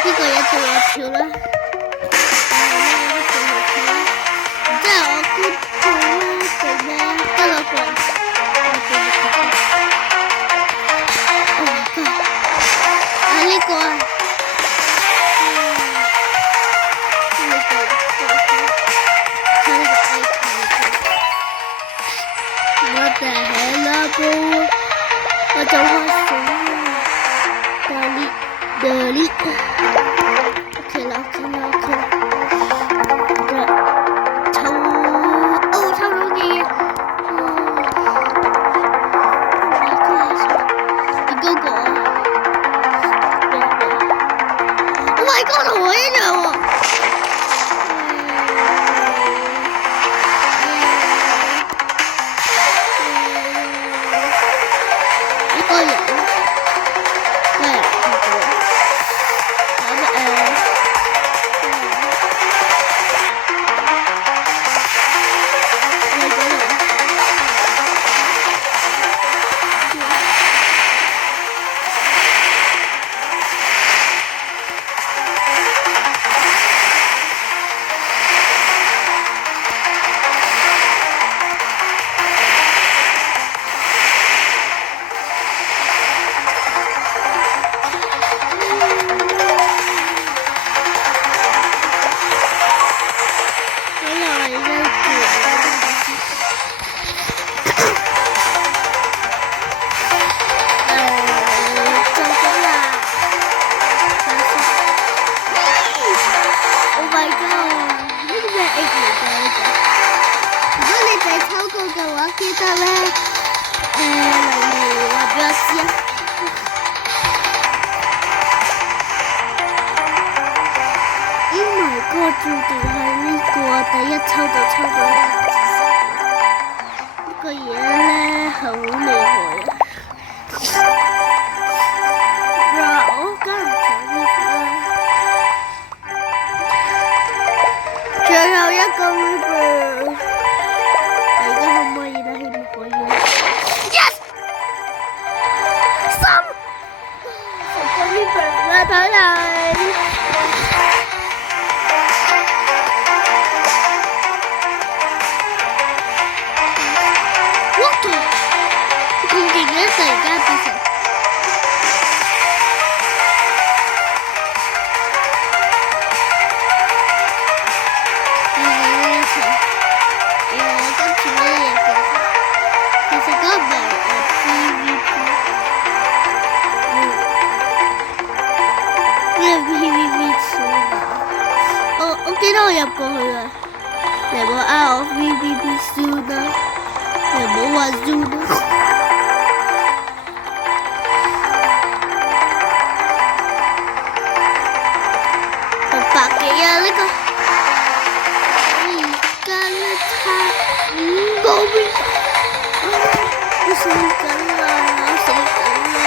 邊個嘢對我跳啦？即係我估跳啦，做咩？得兩個人。Oh my god！呢個啊！我就係那部，我就開始delete。OK 啦，抽到嘅嘢，你嗰個，Oh my god，同我一樣喎。記得咧，例如話俾我知啊。Oh my god，注定係呢個第一抽就抽到呢個紫色嘅，呢個嘢咧係好厲害啊！我梗唔想呢個啦，最後一個 ribbon。睇嚟，what？ 咁勁嘅突然間變成，跟住咩嘢嘅？其實嗰個唔係我記得我入過去啦，你唔好嗌我 VVB soon 啦，你唔好話 soon 啦。600幾啊呢個，我而家咧差5個秒，我死緊啦，我死緊啦！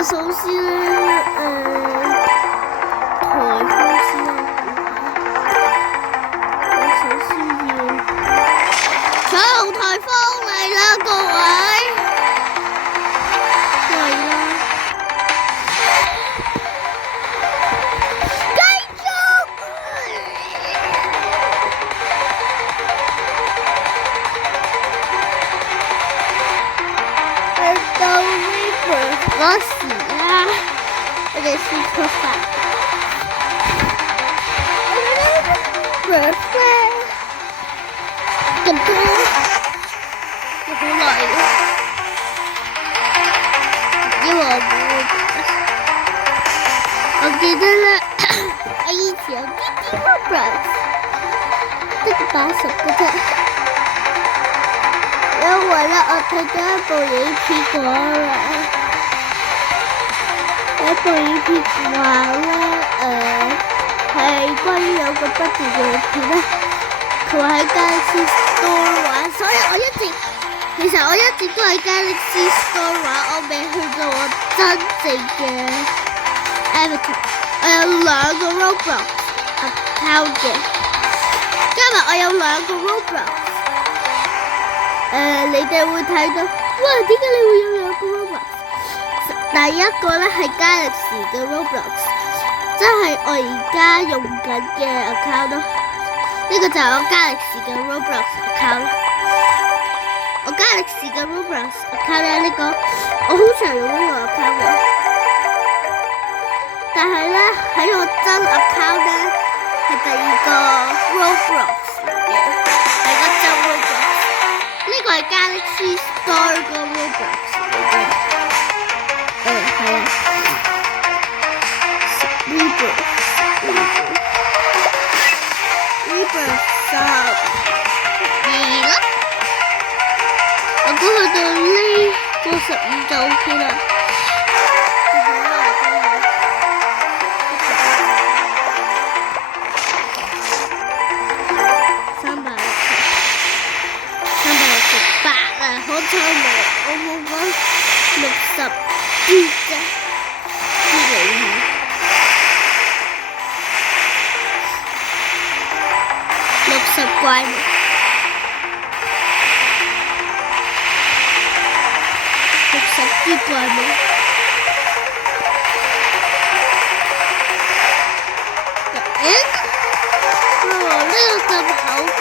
我首先咧，颱風先啦，我首先要彩虹颱風嚟啦，各位，嚟啦，繼續。去到River嗰時啦，我哋先出發。River 咁多，要好耐嘅，因為我記得咧，我以前有啲 Roblox， 得80個啫。因為咧，我睇咗一部影片講啦，一部影片話咧，係關於有個不斷嘅影片咧，佢話喺 Galaxy Store 玩，所以其實我一直都喺 Galaxy Store 玩，我未去到我真正嘅 Avatar。我有2個 Roblox account 嘅，加埋我有2個 Roblox。你哋會睇到，哇！點解你會有2個 Roblox？ 第一個咧係 Galaxy 嘅 Roblox， 即係我而家用緊嘅 account 咯。呢個就係我 Galaxy 嘅 Roblox account。我 Galaxy 嘅 Roblox account 咧，呢個我好常用呢個 account 嘅。但係咧喺我真 account 咧係第2個 Roblox 嘅，係個真 Roblox。呢個係 Galaxy Store 個 Roblox 嚟嘅，係啊 ，River 12啦，我估去到呢個15就 OK 啦。好彩我冇講60啲啫，啲嚟下60怪物，60啲怪物。呢個咁好㗎，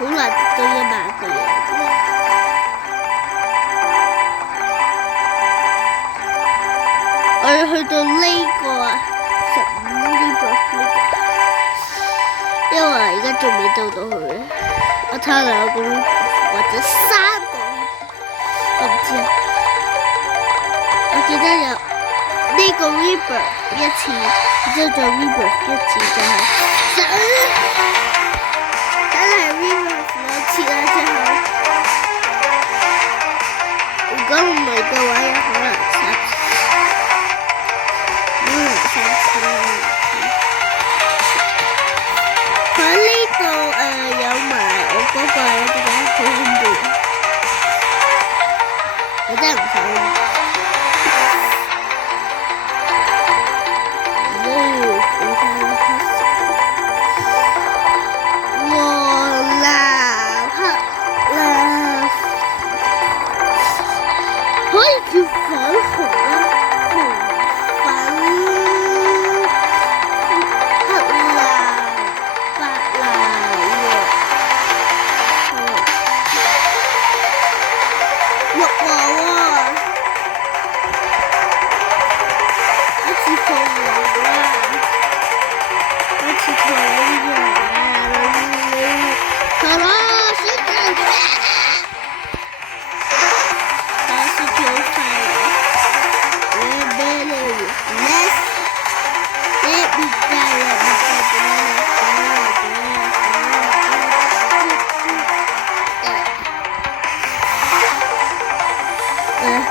好難得到1萬個嘢。我要去到呢個啊，15呢個，因為而家仲未到到去，我睇下2個或者3個，我唔知啊。我記得有呢個 River 1次，然之後再 River 1次就係如果唔係嘅話，有可能3次。佢喺呢度有埋我嗰個點解好恐怖？我真係唔想。可以叫粉紅玉皇喎，好似鳳凰啊，好似唐王啊，唐王雪條，但是條快樂，let me die。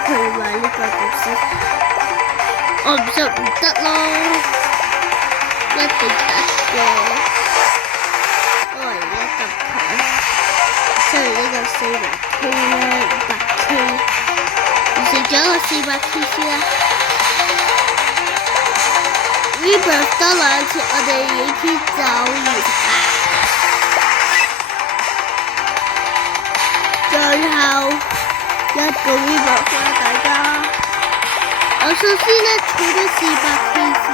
去買呢個公司，我唔信唔得咯，一定得嘅。我而家撳佢，雖然呢個400K啦，500K，完成咗個400K先啦。Rebirth 多2次，我哋已經走完啦。最後一個 Rebirth 啦，大家。我首先咧儲咗400K先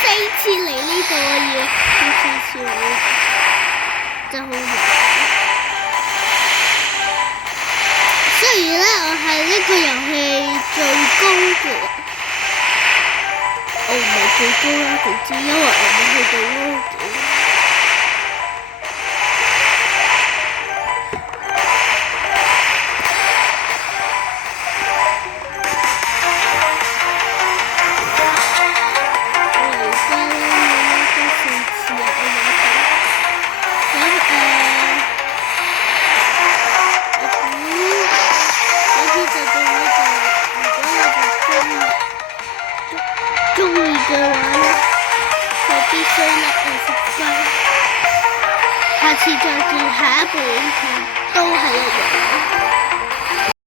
，4次嚟呢度我要4次嚟，真係好難。雖然咧我係呢個遊戲最高嘅，我唔係最高啦，總之因為我冇去到高嘅。中意嘅話咧，就必須subscribe。下次再見，下一部影片都係一樣。